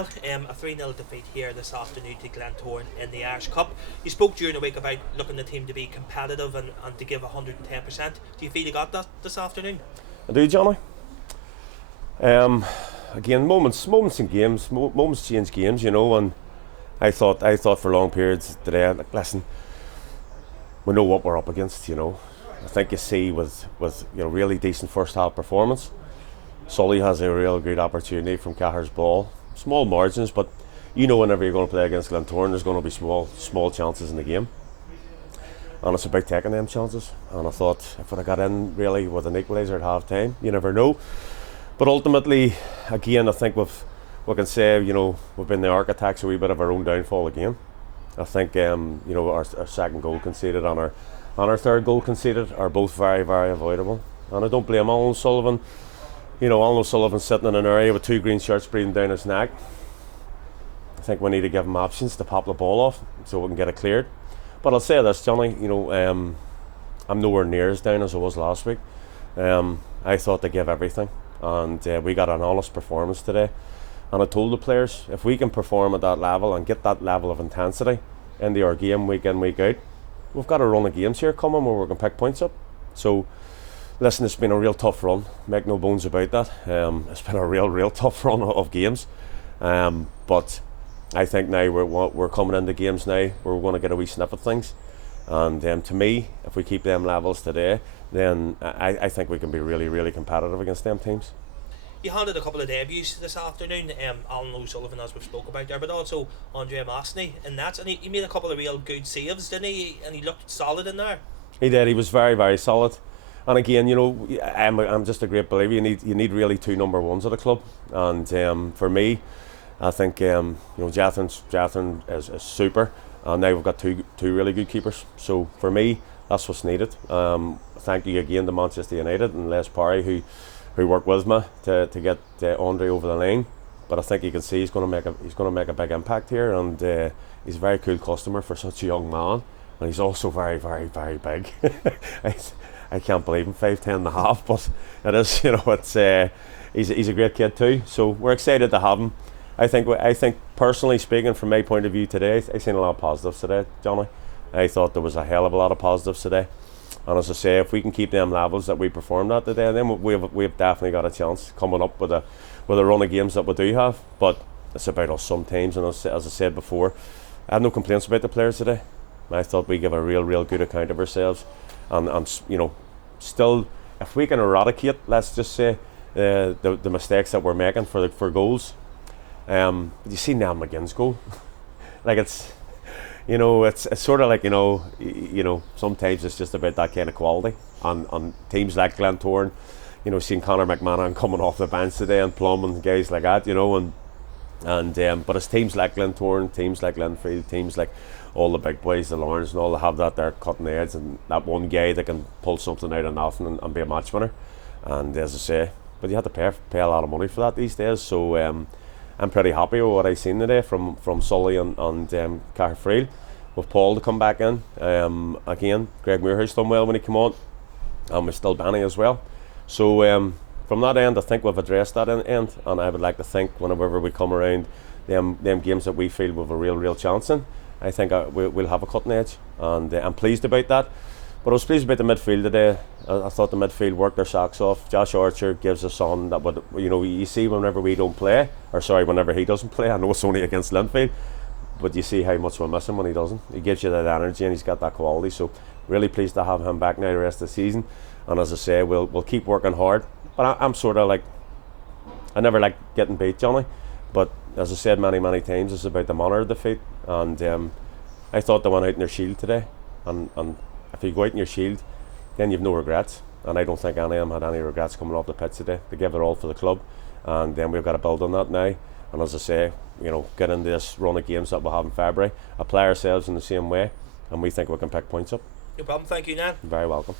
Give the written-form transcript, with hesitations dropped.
Niall, a 3-0 defeat here this afternoon to Glentoran in the Irish Cup. You spoke during the week about looking the team to be competitive and to give 110%. Do you feel you got that this afternoon? I do, Johnny. Again, moments in games, moments change games, and I thought for long periods today, like, listen, we know what we're up against, I think you see with really decent first half performance. Sully has a real good opportunity from Cahir's ball. Small margins, but whenever you're going to play against Glentoran, there's going to be small chances in the game. And it's about taking them chances. And I thought if I'd got in really with an equaliser at half time, you never know. But ultimately, again, I think we can say, we've been the architects a wee bit of our own downfall again. I think our second goal conceded and our third goal conceded are both very, very avoidable. And I don't blame Alan Sullivan. Alan O'Sullivan sitting in an area with two green shirts breathing down his neck. I think we need to give him options to pop the ball off so we can get it cleared. But I'll say this, Johnny, I'm nowhere near as down as I was last week. I thought they gave everything, and we got an honest performance today. And I told the players, if we can perform at that level and get that level of intensity into our game week in, week out, we've got a run of games here coming where we can pick points up. So, listen, it's been a real tough run, make no bones about that. It's been a real tough run of games. But I think now we're coming into games now where we're going to get a wee sniff at things. And to me, if we keep them levels today, then I think we can be really, really competitive against them teams. You handed a couple of debuts this afternoon, Alan O'Sullivan, as we've spoke about there, but also Andre Masney in that, and he made a couple of real good saves, didn't he? And he looked solid in there. He did. He was very, very solid. And again, I'm just a great believer. You need really two number ones at a club. And for me, I think Jathan is super. And now we've got two really good keepers. So for me, that's what's needed. Thank you again to Manchester United and Les Parry who worked with me to get Andre over the line. But I think you can see he's going to make a big impact here, and he's a very cool customer for such a young man. And he's also very, very, very big. I can't believe him, 5'10 and a half, but it is, it's he's a great kid too. So we're excited to have him. I think personally speaking, from my point of view today, I've seen a lot of positives today, Johnny. I thought there was a hell of a lot of positives today. And as I say, if we can keep them levels that we performed at today, then we've definitely got a chance coming up with a run of games that we do have. But it's about us sometimes, and as I said before, I have no complaints about the players today. I thought we give a real good account of ourselves. And still, if we can eradicate, let's just say, the mistakes that we're making for goals. You see Niall McGinn's goal, like it's sort of like sometimes it's just about that kind of quality on teams like Glentoran. Seeing Conor McMahon coming off the bench today and Plum and guys like that, but it's teams like Glentoran, teams like Linfield, teams like all the big boys, the Lawrence and all, that have that there cutting edge and that one guy that can pull something out of nothing and be a match winner. And as I say, but you have to pay a lot of money for that these days. So I'm pretty happy with what I've seen today from Sully and Cahir with Paul to come back in. Again, Greg Muirhouse done well when he came on, and we're still Benny as well. So from that end, I think we've addressed that end, and I would like to think whenever we come around them games that we feel we've a real chance in, I think we'll have a cutting edge, and I'm pleased about that. But I was pleased about the midfield today. I thought the midfield worked their socks off. Josh Archer gives us on that would, you see whenever we don't play, whenever he doesn't play. I know it's only against Linfield, but you see how much we miss him when he doesn't. He gives you that energy and he's got that quality. So really pleased to have him back now the rest of the season. And as I say, we'll keep working hard. But I'm sort of like, I never like getting beat, Johnny. But as I said many times, it's about the manner of defeat. And I thought they went out in their shield today. And if you go out in your shield, then you've no regrets. And I don't think any of them had any regrets coming off the pitch today. They gave their all for the club. And then we've got to build on that now. And as I say, get into this run of games that we'll have in February, apply ourselves in the same way, and we think we can pick points up. No problem, thank you, Nan. Very welcome.